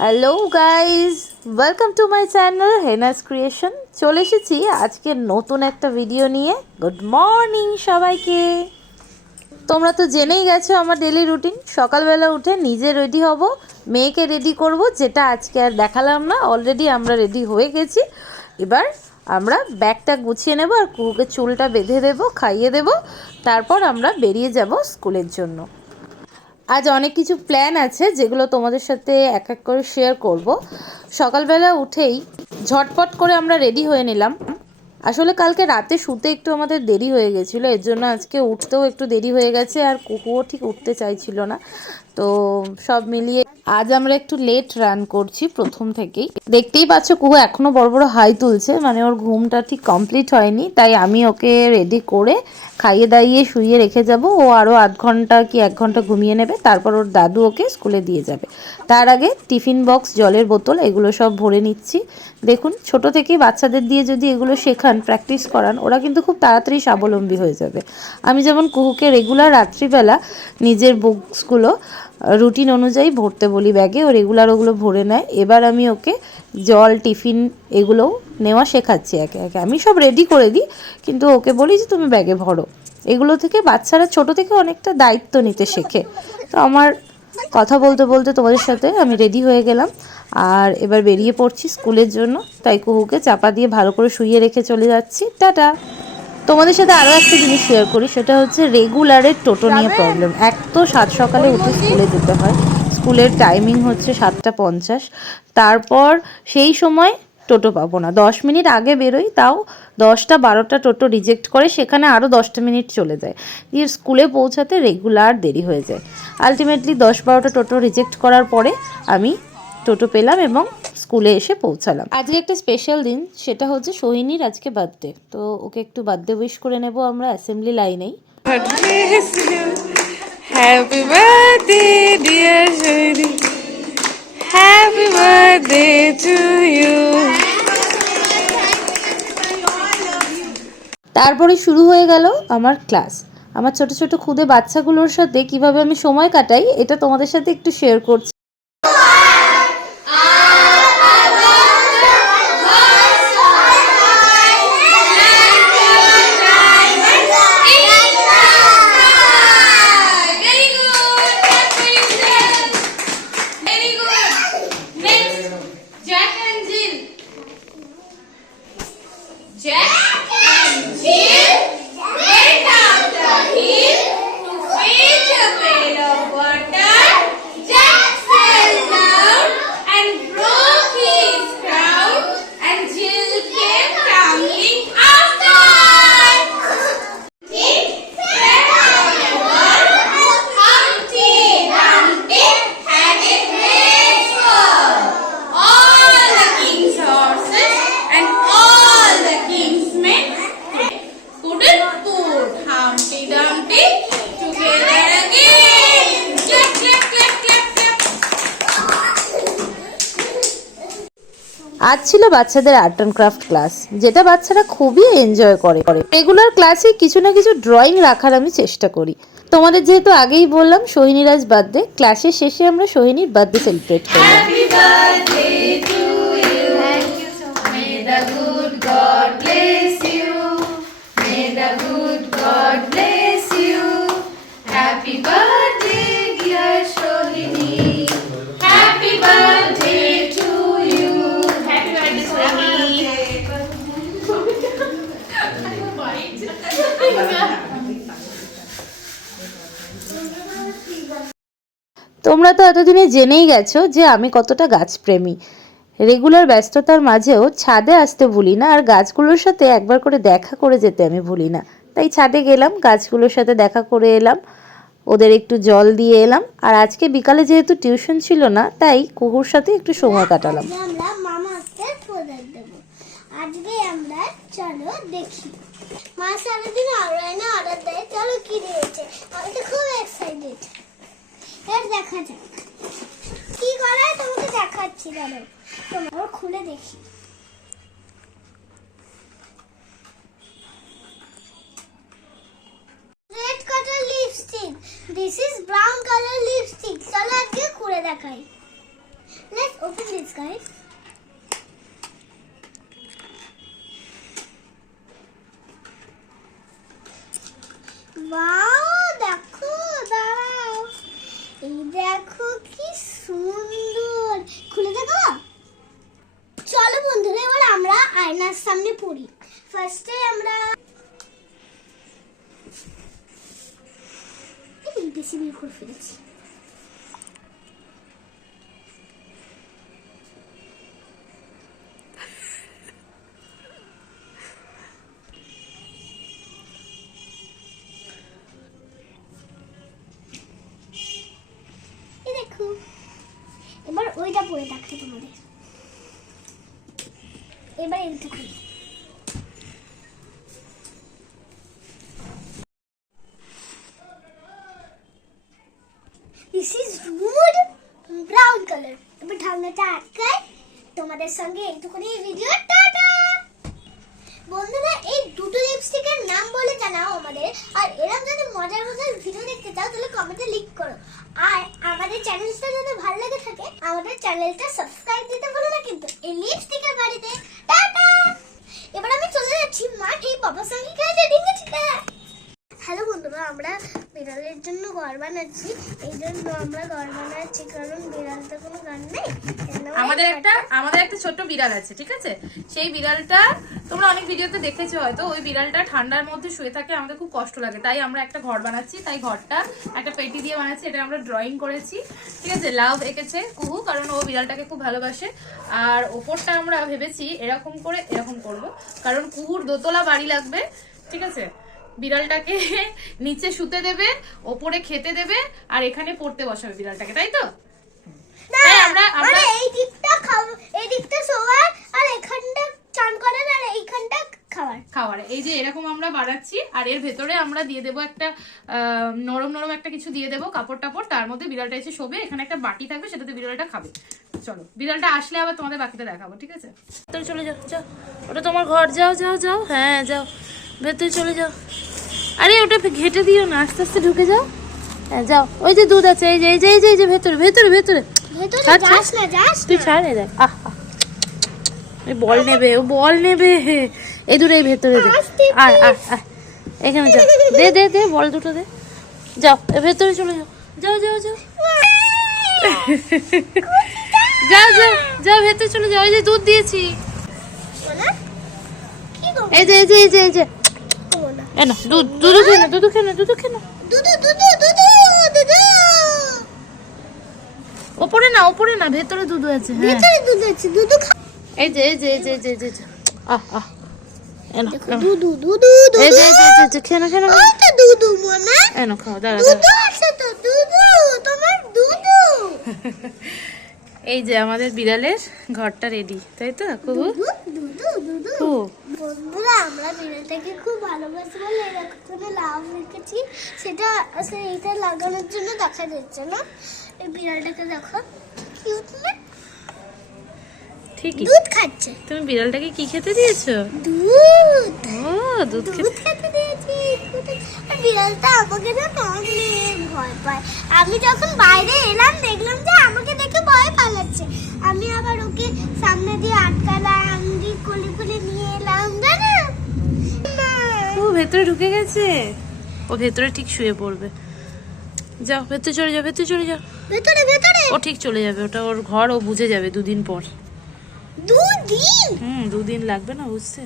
Hello guys welcome to my channel Hena's creation চলে এসেছি আজকে নতুন একটা ভিডিও নিয়ে। গুড মর্নিং সবাইকে। তোমরা তো জেনেই গেছো আমার ডেলি রুটিন সকালবেলা উঠে নিজে রেডি হব, মেয়েকে রেডি করব, যেটা আজকে আর দেখালাম না। অলরেডি আমরা রেডি হয়ে গেছি। এবার আমরা ব্যাগটা গুছিয়ে নেব আর কুকুকে চুলটা বেঁধে দেবো, খাইয়ে দেবো। তারপর আমরা বেরিয়ে যাব স্কুলের জন্য। আজ অনেক কিছু প্ল্যান আছে যেগুলো তোমাদের সাথে এক এক করে শেয়ার করব। সকালবেলা উঠেই ঝটপট করে আমরা রেডি হয়ে নিলাম। আসলে কালকে রাতে শুতে একটু আমাদের দেরি হয়ে গেছিল, এর জন্য আজকে উঠতেও একটু দেরি হয়ে গেছে আর কুকুও ঠিক উঠতে চাইছিল না। তো সব মিলিয়ে আজ আমরা একটু লেট রান করছি প্রথম থেকেই। দেখতেই পাচ্ছ কুহু এখনও বড় বড় হাই তুলছে মানে ওর ঘুমটা ঠিক কমপ্লিট হয়নি, তাই আমি ওকে রেডি করে খাইয়ে দাইয়ে শুইয়ে রেখে যাব। ও আরও আধ ঘণ্টা কি এক ঘণ্টা ঘুমিয়ে নেবে, তারপর ওর দাদু ওকে স্কুলে দিয়ে যাবে। তার আগে টিফিন বক্স, জলের বোতল, এগুলো সব ভরে নিচ্ছি। দেখুন, ছোট থেকেই বাচ্চাদের দিয়ে যদি এগুলো শেখান প্র্যাকটিস করান, ওরা কিন্তু খুব তাড়াতাড়ি স্বাবলম্বী হয়ে যাবে। আমি যেমন কুহুকে রেগুলার রাত্রিবেলা নিজের বুকসগুলো রুটিন অনুযায়ী ভরতে বলি ব্যাগে, ও রেগুলার ওগুলো ভরে নেয়। এবার আমি ওকে জল, টিফিন এগুলোও নেওয়া শেখাচ্ছি একে একে। আমি সব রেডি করে দিই, কিন্তু ওকে বলি যে তুমি ব্যাগে ভরো। এগুলো থেকে বাচ্চারা ছোট থেকে অনেকটা দায়িত্ব নিতে শেখে। তো আমার কথা বলতে বলতে তোমাদের সাথে আমি রেডি হয়ে গেলাম। আর এবার বেরিয়ে পড়ছি স্কুলের জন্য, তাই কুহুকে চাপা দিয়ে ভালো করে শুইয়ে রেখে চলে যাচ্ছি। টাটা! তোমাদের সাথে আরও একটা জিনিস শেয়ার করি, সেটা হচ্ছে রেগুলারের টোটো নিয়ে প্রবলেম এক তো সাত সকালে উঠে স্কুলে যেতে হয়। স্কুলের টাইমিং হচ্ছে সাতটা পঞ্চাশ। তারপর সেই সময় টোটো পাবো না। দশ মিনিট আগে বেরোই তাও দশটা বারোটা টোটো রিজেক্ট করে সেখানে আরও দশটা মিনিট চলে যায়। দিয়ে স্কুলে পৌঁছাতে রেগুলার দেরি হয়ে যায়। আলটিমেটলি দশ বারোটা টোটো রিজেক্ট করার পরে আমি টোটো পেলাম এবং স্কুলে এসে পৌঁছালাম। আজকে একটা স্পেশাল দিন সেটা হচ্ছে সোহিনীর আজকে বার্থডে তো ওকে একটু বার্থডে উইশ করে নেব আমরা অ্যাসেম্বলি লাইনেই Happy birthday, dear Shadi. Happy birthday to you. তারপরে শুরু হয়ে গেল আমার ক্লাস আমার ছোট ছোট খুদে বাচ্চাগুলোর সাথে কীভাবে আমি সময় কাটাই এটা তোমাদের সাথে একটু শেয়ার করছি আজ ছিল বাচ্চাদের আর্ট অ্যান্ড ক্রাফট ক্লাস যেটা বাচ্চারা খুবই এনজয় করে। করে রেগুলার ক্লাসে কিছু না কিছু ড্রয়িং রাখার আমি চেষ্টা করি। তোমাদের যেহেতু আগেই বললাম, সোহিনীর আজ বার্থডে ক্লাসের শেষে আমরা সোহিনীর বার্থডে সেলিব্রেট করলাম তোমরা তো এতদিনে জেনেই গেছো যে আমি কতটা গাছপ্রেমী। রেগুলার ব্যস্ততার মাঝেও ছাদে আসতে ভুলি না, আর গাছগুলোর সাথে একবার করে দেখা করে যেতে আমি ভুলি না। তাই ছাদে গেলাম, গাছগুলোর সাথে দেখা করে এলাম, ওদের একটু জল দিয়ে এলাম, আর আজকে বিকালে যেহেতু টিউশন ছিল না, তাই কুকুর সাথে একটু সময় কাটালাম। আজকে আমরা চলো দেখি। মা সারাদিন অর্ডার দেয়, চলো কি দিয়েছে আমি তো খুব এক্সাইটেড এর দেখা যাক। কি করায় তোমাকে দেখাচ্ছি দাঁড়ো তোমার খুলে দেখি। Red colour lipstick this is brown colour lipstick চলো আজকে খুলে দেখাই। লেটস গাইস ওয়াও দেখো দাঁড়াও এই দেখো কি সুন্দর খুলে দেখো চলো বন্ধুরা এবার আমরা আয়নার সামনে পড়ি। ফার্স্টে আমরা বেশি বের করে ফেলেছি। এবার ওইটা পরে থাকছে তোমাদের। এবার এইটা খুলি this is good brown colour এবার ঢাকনাটা আটকায় তোমাদের সঙ্গে এইটুকুনি ভিডিও টাটা। বন্ধুরা, এই দুটো লিপস্টিকের নাম বলে জানাও আমাদের। আর এরকম যদি মজার মজার ভিডিও দেখতে চাও, তাহলে কমেন্টে লিখ করো। আর আমাদের চ্যানেলটা যদি ভালো লেগে থাকে, আমাদের চ্যানেলটা সাবস্ক্রাইব দিতে ভুলো না কিন্তু এই লিপস্টিকের বাড়িতে। টাটা! এবার আমি চলে যাচ্ছি মাঠে, বাবার সঙ্গে খেলতে ডিঙ্গে বন্ধুরা আমরা বিড়ালের জন্য ঘর বানাচ্ছি। এই জন্য আমরা ঘর বানাচ্ছি, কারণ বিড়ালটা কোনো গান নেই। আমাদের একটা আমাদের একটা ছোট্ট বিড়াল আছে, ঠিক আছে? সেই বিড়ালটা, তোমরা অনেক ভিডিওতে দেখেছ হয়তো, ওই বিড়ালটা ঠান্ডার মধ্যে শুয়ে থাকে, আমাদের খুব কষ্ট লাগে। তাই আমরা একটা ঘর বানাচ্ছি, তাই ঘরটা একটা পেটি দিয়ে বানাচ্ছি, এটা আমরা ড্রয়িং করেছি। ঠিক আছে? লাভ এঁকেছে কুহু, কারণ ও বিড়ালটাকে খুব ভালোবাসে। আর ওপরটা আমরা ভেবেছি এরকম করে এরকম করব, কারণ কুহুর দোতলা বাড়ি লাগবে, ঠিক আছে? বিড়ালটাকে নিচে শুতে দেবে ওপরে খেতে দেবে আর এখানে পড়তে বসাবে বিড়ালটাকে তাই তো? না আমরা- আমরা- মানে এই দিকটা এই দিকটা শোয়ার আর এখানটা চান করার আর এইখানটা এই যে এরকম আমরা বানাচ্ছি আর এর ভেতরে আমরা দিয়ে দেবো একটা নরম নরম একটা কিছু দিয়ে দেবো কাপড় টাপড় তার মধ্যে বিড়ালটা এসে শোবে এখানে একটা বাটি থাকবে সেটাতে বিড়ালটা খাবে। চলো বিড়ালটা আসলে আবার তোমাদের বাকিটা দেখাবো ঠিক আছে? চলে যাও যাও। ওটা তোমার ঘর যাও যাও যাও। হ্যাঁ যাও। ভেতরে চলে যাও। আরে ওটা ঘেটে দিও না আস্তে আস্তে ঢুকে যাও। হ্যাঁ যাও। ওই যে দুধ আছে এই যে এই যে এই যে এই যে ভেতরে ভেতরে ভেতরে। তুই ছাড় এ দেখ। আহ বল নেবে ও বল নেবে। এই দূরে এই ভেতরে আয় আয় আয়। এখানে যাও দে দে দে বল দুটো দে। যাও এ ভেতরে চলে যাও। যাও যাও যাও। যাও যাও যাও ভেতরে চলে যাও। এই যে দুধ দিয়েছি। এই যে এই যে এই যে এই যে। খাব না এ না দুধ দুধ খেয়ে না দুধ খেয়ে না দুধ খেয়ে না। দুদু দুদু দুদু দুদু ওপরে না ওপরে না ভেতরে দুধ আছে হ্যাঁ। ভেতরে দুধ আছে দুধু খা এই যে এই যে এই যে এই যে এই যে, আহ আহ। এ না দেখো দুধু দুধু দুধু। এই যে এই যে খেয়ে না খেয়ে না ওই তো দুধু মনে। এ না খাও দাঁড়া। দুধু আছে তো দুধু তোমার দুধু। এই যে আমাদের বিড়ালের ঘরটা রেডি তাই তো কুহু? বন্ধুরা আমরা বিড়ালটাকে খুব ভালোবাসি বলে এরকম লাভ রেখেছি। সেটা এইটা লাগানোর জন্য দেখা যাচ্ছে না। এই বিড়ালটাকে দেখো কিউট না? ঠিকই। দুধ খাচ্ছে। তুমি বিড়ালটাকে কি খেতে দিয়েছ? দুধ। ও খেতে দুধ খেতে দিয়েছি আর বিড়ালটা আমাকে না অনেক ভয় পায়। আমি যখন বাইরে এলাম দেখলাম যে আমাকে দেখে ভয় পালাচ্ছে। আমি আবার ওকে সামনে দিয়ে আটকালাম দিয়ে কোলে কোলে নিয়ে এলাম জানো। ও ভেতরে ঢুকে গেছে। ও ভেতরে ঠিক শুয়ে পড়বে। যাও ভেতরে চলে যাও ভেতরে চলে যাও। ভেতরে ভেতরে? ও ঠিক চলে যাবে ওটা ওর ঘর ও বুঝে যাবে দুদিন পর। দুদিন? হুম দুদিন লাগবে না বুঝতে